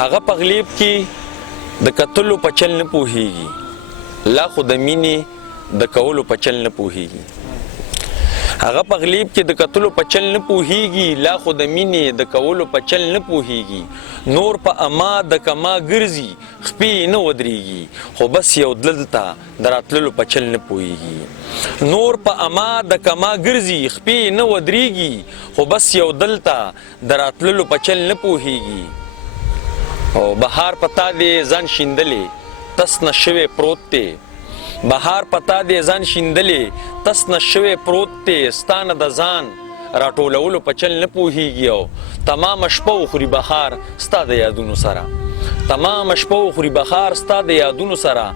هغه په غلیب کې د کتلو په چل نه پوهیږي لا خو د مینې د کولو په چل نه پوهیږي هغه په غلیب کې د کتلو په چل نه پوهیږي لا خو د مینې د کولو په چل نه پوهیږي نور په اما د کما ګرځي خپې نه ودرېږي خو بس یو دلته د راتللو په چل نه پوهیږي نور په اما د کما ګرځي خپې نه ودرېږي خو بس یو دلته د راتللو په چل نه پوهیږي او بهار پتا دې ځان شیندلې تس نه شوی پروت دی بهار پتا دې ځان شیندلې تس نه شوی پروت دی ستانه د ځان راټولولو په چل نه پوهیږي او تمام شپه وخوري بهار ستا د یادونو سره تمام شپه وخوري بهار ستا د یادونو سره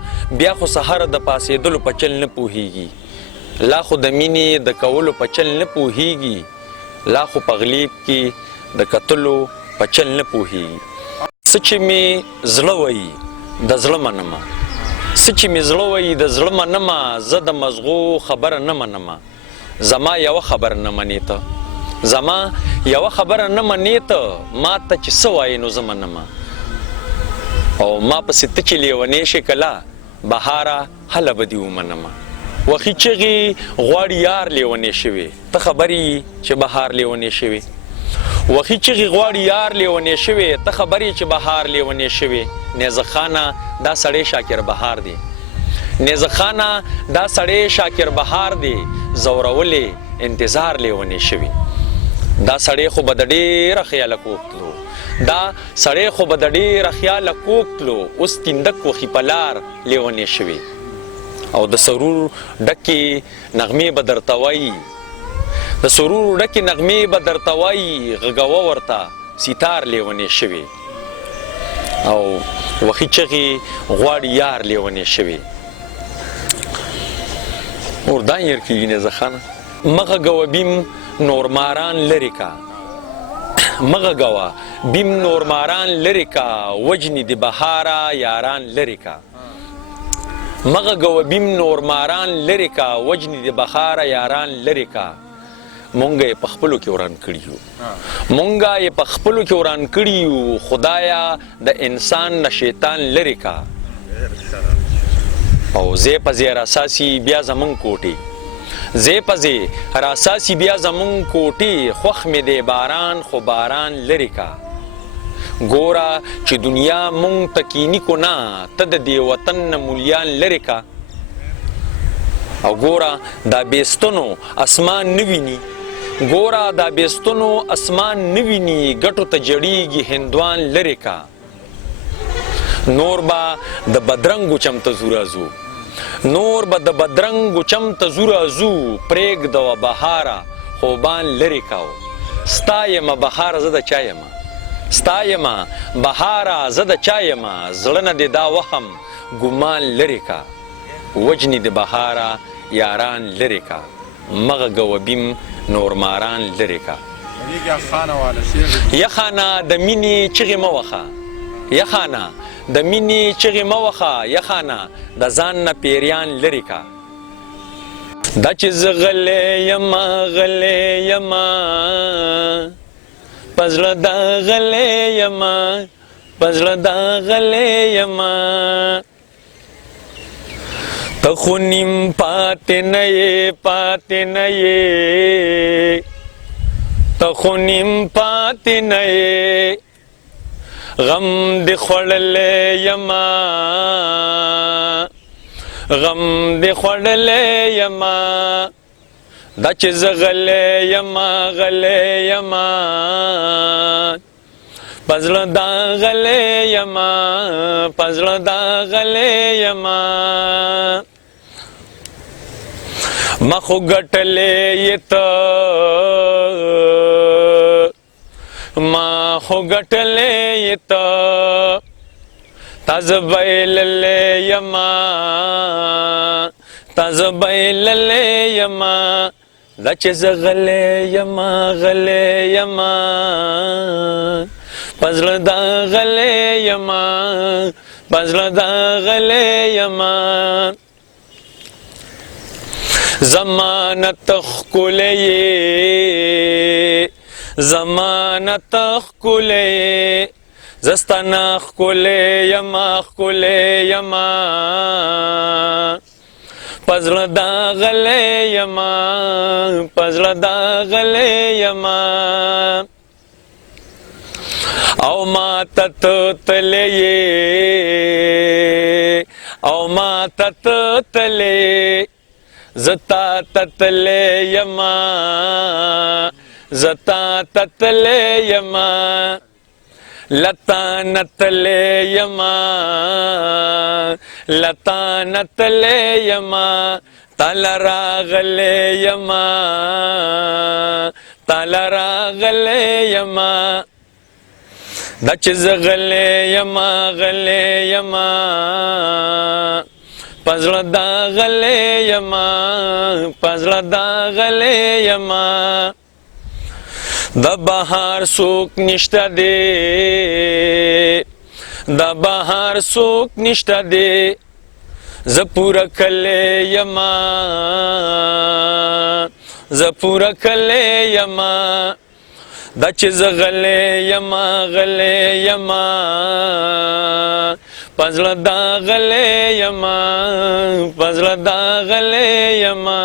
بیا خو سحر د پاسېدلو په چل نه پوهیږي لا خو د مینې د کولو په چل نه پوهیږي لا خو په غلیب کې د کتلو په چل نه پوهیږي څه چې مې زړه وایي د زړه منمه څه چې مې زړه وایي د زړه منمه زه د مزغو خبره نه منمه زما یوه خبره نه منې ته زما یوه خبره نه منې ته ما ته چې څه وایې نو زه منمه او ما پسې ته چې لیونې شې کله بهاره هله به دې ومنمه وخي چغې غواړي یار لیونې شوې ته خبرې چې بهار لیونې شوې وخی چغې غواړي یار لیونې شوې ته خبرې چې بهار لیونې شوې نیزه خانه دا سړی شاکر بهار دی نیزه خانه دا سړی شاکر بهار دی زورولې انتظار لیونې شوې دا سړی خو به د ډېره خیاله کوکتلو دا سړی خو به د ډېره خیاله کوکتلو اوس تیندک وخي په لار لیونې شوې او د سرور ډکې نغمې به درته وایي د سرور ډکې نغمې به درته وایي غږوه ورته سیتار لیونې شوې او وخي چغې غواړي یار لیونې شوې اردان ير کېږي نیزه خانه مغه ګوه بیم نورماران لرې کا مغه ګوه بیم نورماران لرې کا وجنې د بهاره یاران لرې کا مغه ګوه بیم نورماران لرې کا وجنې د بهاره یاران لرې کا مونږه یې په خپلو کې وران کړي یو مونږه یې په خپلو کې وران کړي یو خدایا د انسان نه شیطان لرې کا او زی په زی راساسي بیا زمونږ کوټې زی په زی راساسي بیا زمونږ کوټې خوښ مې دی باران خو باران لرې کا ګوره چې دنیا مونږ ته کیني کو نه ته د دې وطن نه مولیان لرې کا او ګوره دا بیستونو اسمان نه ویني ګوره دا بیستونو اسمان نه ویني ګټو ته جړیږي هندوان لرې کا نور به د بدرنګو چمته زو راځو نور به د بدرنګو چمته زو راځو پرېږدوه بهاره خوبان لرې کا ستا یمه بهاره زه د چا یمه ستا یمه بهاره زه د چا یمه زړه نه دې دا وهم ګمان لرې کا وجنې د بهاره یاران لرې کا مغه ګوبیم نورماران لرې کا یخانه د مینې چغې مه وخه یخانه د مینې چغې مه وخه یخانه د ځان نه پیریان لرې کا دا چې زه غلی یمه غلی یمه په زړه دا غلی یمه په زړه دا غلی یمه ته خو نیم پاتې نه یې پاتې نه یې ته خو نیم پاتې نه یې غم دې خوړلی یمه غم دې خوړلی یمه دا چې زه غلی یمه غلی یمه په زړه دا غلی یمه په زړه دا غلی یمه ما خو ګټلې یې ته ما خو ګټلې یې ته تا زه بایللې یمه تا زه بایللې یمه دا چې زه غلی یمه غلی یمه په زړه دا غلی یمه په زړه دا غلی یمه زمانت ښکلی زمانت ښکلی زستانا خکولی یما خکولی یما پزړه دا غلی یما پزړه دا غلی یما او ما تتلی او ما تتلی زتا تتلی یما زتا تتلی یما لتا نتلی یما لتا نتلی یما تال راغلی یما تال راغلی یما دا چې زه غلی یما غلی یما پزړه دا غلی یما پزړه دا غلی یما د بهار څوک نشته دی د بهار څوک نشته دی زه پوره کلی یما زه پوره کلی یما دا چې زه غلی یما غلی یما پزړه دا غلی یما پزړه دا غلی یما